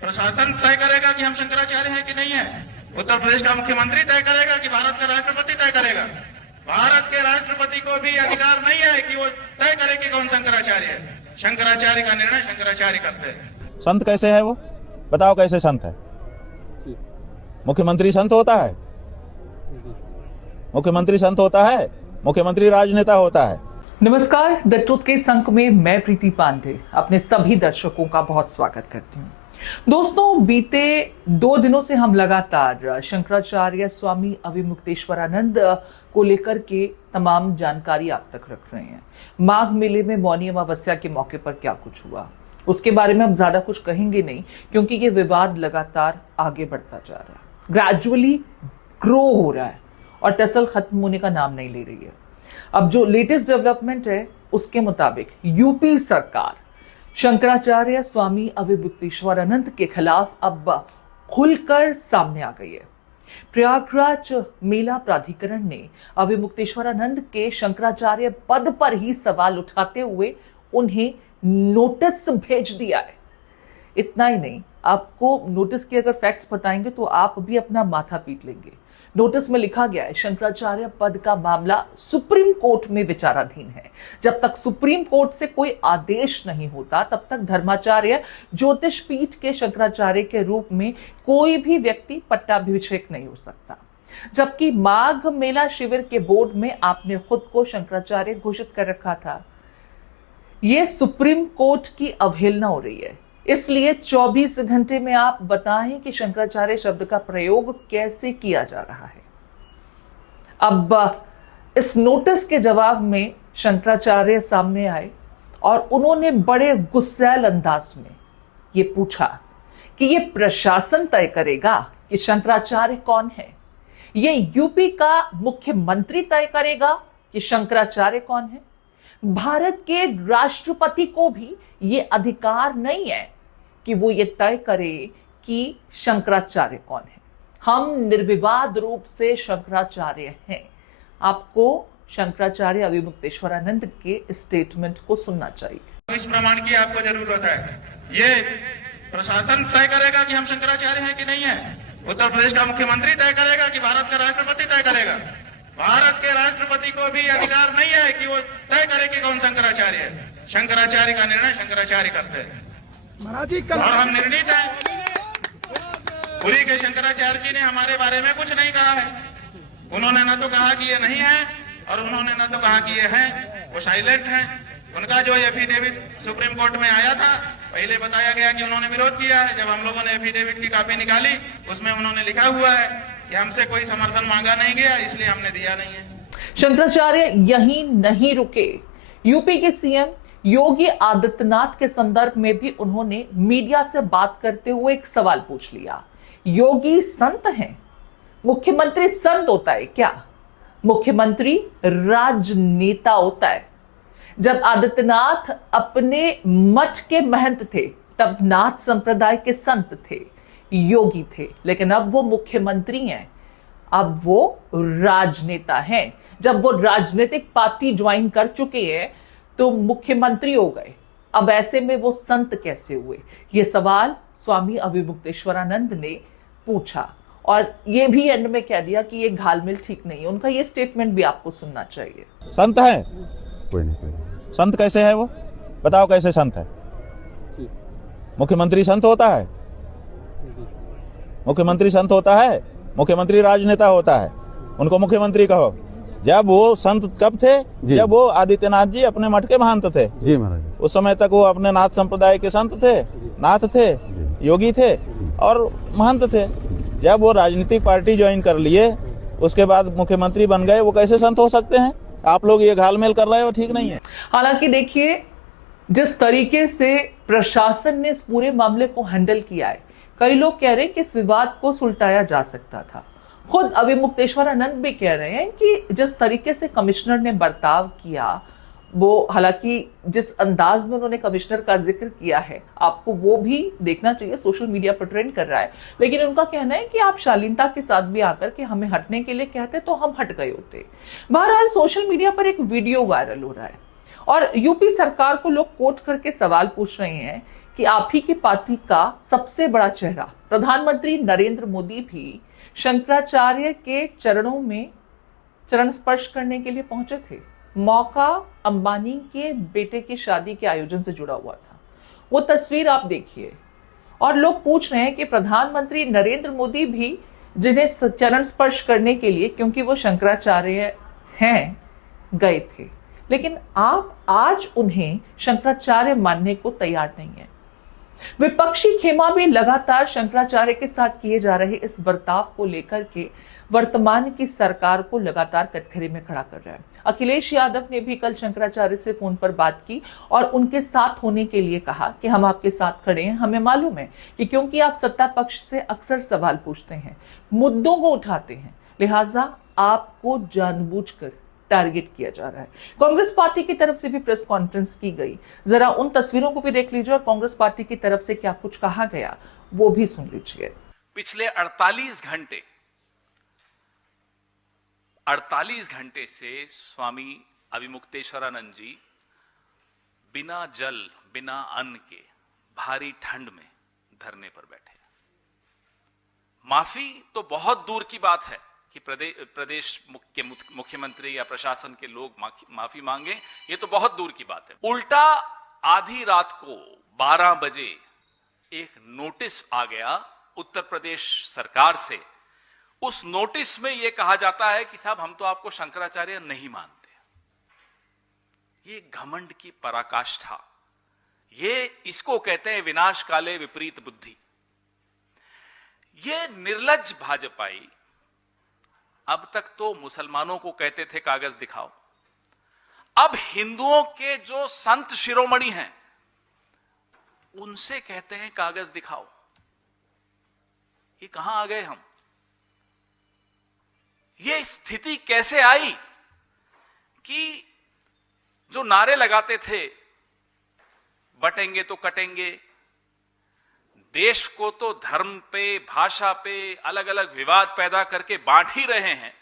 प्रशासन तय करेगा कि हम शंकराचार्य हैं कि नहीं है। उत्तर प्रदेश का मुख्यमंत्री तय करेगा कि भारत का राष्ट्रपति तय करेगा। भारत के राष्ट्रपति को भी अधिकार नहीं है कि वो तय करे कि कौन शंकराचार्य है। शंकराचार्य का निर्णय शंकराचार्य करते हैं। संत कैसे है वो बताओ, कैसे संत है? मुख्यमंत्री संत होता है? मुख्यमंत्री संत होता है? मुख्यमंत्री राजनेता होता है। नमस्कार, द ट्रुथ के संक में मैं प्रीति पांडे अपने सभी दर्शकों का बहुत स्वागत करती हूँ। दोस्तों, बीते 2 दिनों से हम लगातार शंकराचार्य स्वामी अविमुक्तेश्वरानंद को लेकर के तमाम जानकारी आप तक रख रहे हैं। माघ मेले में मौनी अमावस्या के मौके पर क्या कुछ हुआ, उसके बारे में हम ज्यादा कुछ कहेंगे नहीं, क्योंकि ये विवाद लगातार आगे बढ़ता जा रहा है, ग्रेजुअली ग्रो हो रहा है और टसल खत्म होने का नाम नहीं ले रही है। अब जो लेटेस्ट डेवलपमेंट है उसके मुताबिक यूपी सरकार शंकराचार्य स्वामी अविमुक्तेश्वरानंद के खिलाफ अब खुलकर सामने आ गई है। प्रयागराज मेला प्राधिकरण ने अविमुक्तेश्वरानंद के शंकराचार्य पद पर ही सवाल उठाते हुए उन्हें नोटिस भेज दिया है। इतना ही नहीं, आपको नोटिस के अगर फैक्ट्स बताएंगे तो आप भी अपना माथा पीट लेंगे। नोटिस में लिखा गया है, शंकराचार्य पद का मामला सुप्रीम कोर्ट में विचाराधीन है। जब तक सुप्रीम कोर्ट से कोई आदेश नहीं होता तब तक धर्माचार्य ज्योतिष पीठ के शंकराचार्य के रूप में कोई भी व्यक्ति पट्टाभिषेक नहीं हो सकता। जबकि माघ मेला शिविर के बोर्ड में आपने खुद को शंकराचार्य घोषित कर रखा था। यह सुप्रीम कोर्ट की अवहेलना हो रही है। इसलिए 24 घंटे में आप बताएं कि शंकराचार्य शब्द का प्रयोग कैसे किया जा रहा है। अब इस नोटिस के जवाब में शंकराचार्य सामने आए और उन्होंने बड़े गुस्सैल अंदाज में ये पूछा कि ये प्रशासन तय करेगा कि शंकराचार्य कौन है। ये यूपी का मुख्यमंत्री तय करेगा कि शंकराचार्य कौन है। भारत के राष्ट्रपति को भी ये अधिकार नहीं है कि वो ये तय करे कि शंकराचार्य कौन है। हम निर्विवाद रूप से शंकराचार्य हैं। आपको शंकराचार्य अविमुक्तेश्वरानंद के स्टेटमेंट को सुनना चाहिए। इस प्रमाण की आपको जरूरत है। ये प्रशासन तय करेगा कि हम शंकराचार्य हैं कि नहीं है। उत्तर प्रदेश का मुख्यमंत्री तय करेगा कि भारत का राष्ट्रपति तय करेगा। भारत के राष्ट्रपति को भी अधिकार नहीं है कि वो तय करे कि कौन शंकराचार्य है। शंकराचार्य का निर्णय शंकराचार्य करते हैं और हम निर्णित हैं। पुरी के शंकराचार्य जी ने हमारे बारे में कुछ नहीं कहा है। उन्होंने न तो कहा कि ये नहीं है और उन्होंने न तो कहा कि ये है। वो साइलेंट हैं। उनका जो एफिडेविट सुप्रीम कोर्ट में आया था, पहले बताया गया कि उन्होंने विरोध किया है। जब हम लोगों ने एफिडेविट की कॉपी निकाली, उसमें उन्होंने लिखा हुआ है कि हमसे कोई समर्थन मांगा नहीं गया, इसलिए हमने दिया नहीं है। शंकराचार्य यहीं नहीं रुके। यूपी के सीएम योगी आदित्यनाथ के संदर्भ में भी उन्होंने मीडिया से बात करते हुए एक सवाल पूछ लिया। योगी संत हैं? मुख्यमंत्री संत होता है क्या? मुख्यमंत्री राजनेता होता है। जब आदित्यनाथ अपने मठ के महंत थे तब नाथ संप्रदाय के संत थे, योगी थे, लेकिन अब वो मुख्यमंत्री हैं, अब वो राजनेता हैं। जब वो राजनीतिक पार्टी ज्वाइन कर चुके हैं तो मुख्यमंत्री हो गए। अब ऐसे में वो संत कैसे हुए? ये सवाल स्वामी अविमुक्तेश्वरानंद ने पूछा और ये भी एंड में कह दिया कि ये घालमेल ठीक नहीं है। उनका ये स्टेटमेंट भी आपको सुनना चाहिए। संत है? कोई नहीं। संत कैसे है वो बताओ, कैसे संत है? मुख्यमंत्री संत होता है? मुख्यमंत्री संत होता है? मुख्यमंत्री राजनेता होता है। उनको मुख्यमंत्री कहो। जब वो संत कब थे? जब वो आदित्यनाथ जी अपने मठ के महंत थे। जी महाराज। उस समय तक वो अपने नाथ संप्रदाय के संत थे, नाथ थे, योगी थे और महंत थे। जब वो राजनीतिक पार्टी ज्वाइन कर लिए उसके बाद मुख्यमंत्री बन गए, वो कैसे संत हो सकते हैं? आप लोग ये घालमेल कर रहे हो, ठीक नहीं है। हालांकि देखिए, जिस तरीके से प्रशासन ने इस पूरे मामले को हैंडल किया है, कई लोग कह रहे हैं कि इस विवाद को सुलटाया जा सकता था। खुद अविमुक्तेश्वरानंद भी कह रहे हैं कि जिस तरीके से कमिश्नर ने बर्ताव किया, वो हालांकि जिस अंदाज में उन्होंने कमिश्नर का जिक्र किया है, आपको वो भी देखना चाहिए, सोशल मीडिया पर ट्रेंड कर रहा है। लेकिन उनका कहना है कि आप शालीनता के साथ भी आकर के हमें हटने के लिए कहते तो हम हट गए होते। बहरहाल सोशल मीडिया पर एक वीडियो वायरल हो रहा है और यूपी सरकार को लोग कोट करके सवाल पूछ रहे हैं कि आप ही की पार्टी का सबसे बड़ा चेहरा प्रधानमंत्री नरेंद्र मोदी भी शंकराचार्य के चरणों में चरण स्पर्श करने के लिए पहुंचे थे। मौका अंबानी के बेटे की शादी के आयोजन से जुड़ा हुआ था। वो तस्वीर आप देखिए और लोग पूछ रहे हैं कि प्रधानमंत्री नरेंद्र मोदी भी जिन्हें चरण स्पर्श करने के लिए, क्योंकि वो शंकराचार्य हैं, गए थे, लेकिन आप आज उन्हें शंकराचार्य मानने को तैयार नहीं है। विपक्षी खेमा भी लगातार शंकराचार्य के साथ किए जा रहे इस बर्ताव को लेकर के वर्तमान की सरकार को लगातार कटघरे में खड़ा कर रहा है। अखिलेश यादव ने भी कल शंकराचार्य से फोन पर बात की और उनके साथ होने के लिए कहा कि हम आपके साथ खड़े हैं। हमें मालूम है कि क्योंकि आप सत्ता पक्ष से अक्सर सवाल पूछते हैं, मुद्दों को उठाते हैं, लिहाजा आपको जानबूझकर टारगेट किया जा रहा है। कांग्रेस पार्टी की तरफ से भी प्रेस कॉन्फ्रेंस की गई। जरा उन तस्वीरों को भी देख लीजिए और कांग्रेस पार्टी की तरफ से क्या कुछ कहा गया वो भी सुन लीजिए। पिछले 48 घंटे से स्वामी अभिमुक्तेश्वरानंद जी बिना जल बिना अन्न के भारी ठंड में धरने पर बैठे। माफी तो बहुत दूर की बात है कि प्रदेश के मुख्यमंत्री या प्रशासन के लोग माफी मांगे, ये तो बहुत दूर की बात है। उल्टा आधी रात को 12 बजे एक नोटिस आ गया उत्तर प्रदेश सरकार से। उस नोटिस में यह कहा जाता है कि साहब हम तो आपको शंकराचार्य नहीं मानते। ये घमंड की पराकाष्ठा, ये इसको कहते हैं विनाश काले विपरीत बुद्धि। ये निर्लज्ज भाजपाई अब तक तो मुसलमानों को कहते थे कागज दिखाओ, अब हिंदुओं के जो संत शिरोमणि हैं उनसे कहते हैं कागज दिखाओ। ये कहां आ गए हम? ये स्थिति कैसे आई कि जो नारे लगाते थे बटेंगे तो कटेंगे, देश को तो धर्म पे भाषा पे अलग अलग विवाद पैदा करके बांट ही रहे हैं,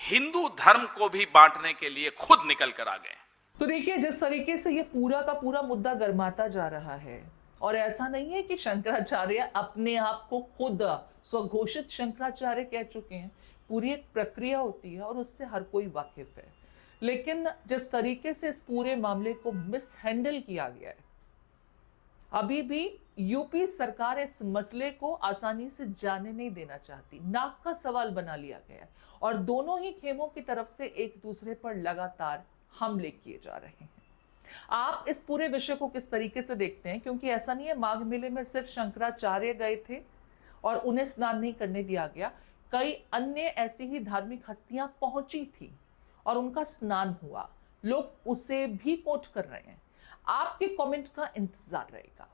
हिंदू धर्म को भी बांटने के लिए खुद निकल कर आ गए। तो देखिए जिस तरीके से ये पूरा का पूरा मुद्दा गर्माता जा रहा है, और ऐसा नहीं है कि शंकराचार्य अपने आप को खुद स्वघोषित शंकराचार्य कह चुके हैं। पूरी एक प्रक्रिया होती है और उससे हर कोई वाकिफ है, लेकिन जिस तरीके से इस पूरे मामले को मिसहैंडल किया गया है, अभी भी यूपी सरकार इस मसले को आसानी से जाने नहीं देना चाहती। नाक का सवाल बना लिया गया है और दोनों ही खेमों की तरफ से एक दूसरे पर लगातार हमले किए जा रहे हैं। आप इस पूरे विषय को किस तरीके से देखते हैं? क्योंकि ऐसा नहीं है माघ मेले में सिर्फ शंकराचार्य गए थे और उन्हें स्नान नहीं करने दिया गया। कई अन्य ऐसी ही धार्मिक हस्तियां पहुंची थी और उनका स्नान हुआ। लोग उसे भी कोट कर रहे हैं। आपके कमेंट का इंतजार रहेगा।